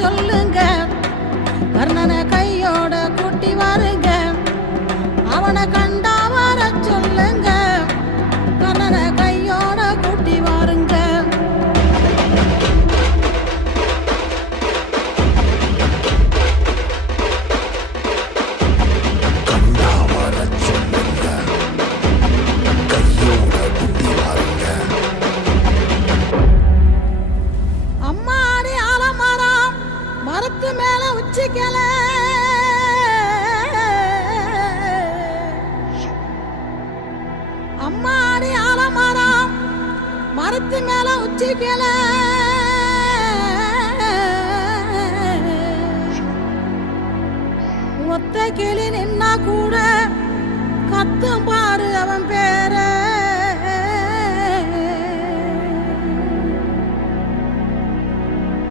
சொல்லுங்க, கர்ணனை கையோட கூட்டி வாருங்க. அவனை கண்டா வர சொல்லுங்க, கர்ணனை கையோட கூட்டி வாருங்க. அம்மாடி ஆலமரம் மரத்து மேல உச்சிக்கல, அம்மாடி ஆலமரம் மரத்து மேல உச்சிக்கல, ஒத்த கிளி